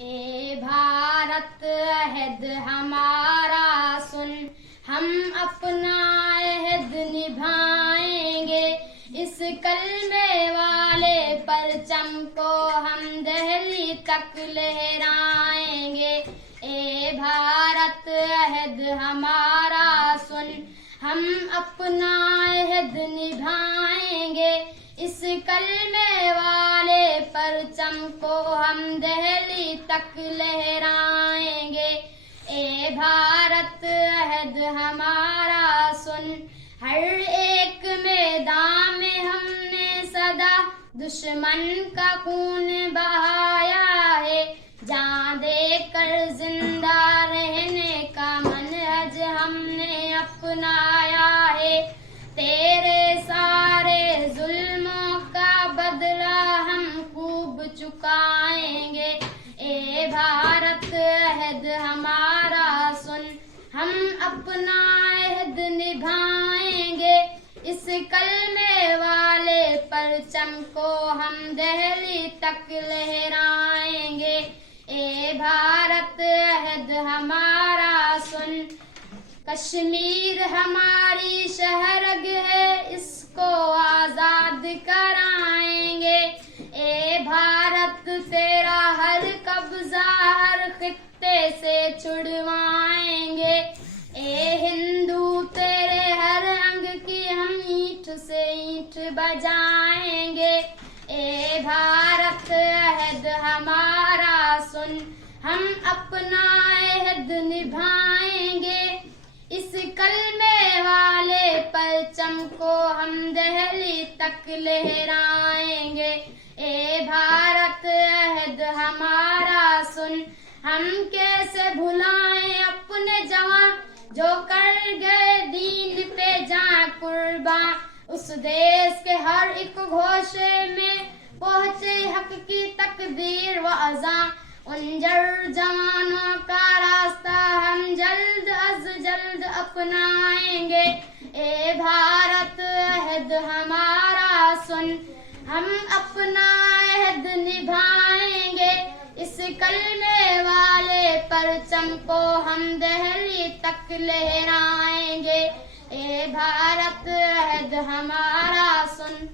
ए भारत अहद हमारा सुन, हम अपना अहद निभाएंगे। इस कलमे वाले परचम को हम दिल्ली तक लहराएंगे। ए भारत अहद हमारा सुन, हम अपना अहद निभाएंगे। इस कलमे वाले परचम को हम दिल्ली तक लहराएंगे। ए भारत अहद हमारा सुन, हर एक मैदान में हमने सदा दुश्मन का खून बहाया है। जान देकर जिंदा रहने का मनहज हमने अपनाया है। तेरे सारे जुल्मों का बदला हम खूब चुकाएंगे। ए भारत अहद हमारा सुन, हम अपना अहद निभाएंगे। इस कलमे वाले परचम को हम दिल्ली तक लहराएंगे। ए भारत अहद हमारा सुन, कश्मीर हमारी शहरग है, इसको आजाद कराएंगे। ए भारत तेरा हर कब्जा हर खित्ते से छुड़वाएंगे। ए हिंदू तेरे हर अंग की हम ईंट से ईंट बजाएंगे। ए भारत अहद हमारा सुन, हम अपना अहद निभाएंगे। इस कलमे वाले परचम को हम दिल्ली तक लहराएंगे। ए भारत अहद हमारा सुन, हम कैसे भुलाएं अपने जवान जो कर गए दीन पे जान कुर्बान। उस देश के हर एक घोषे में पहुंचे हक की तकदीर व अज़ां। उन जवानों का रास्ता हम जल्द अज जल्द अपनाएंगे। ए भारत अहद हमारा सुन, हम अपना अहद निभाएंगे। इस कलमे वाले परचम को हम दिल्ली तक लहराएंगे। ए भारत अहद हमारा सुन।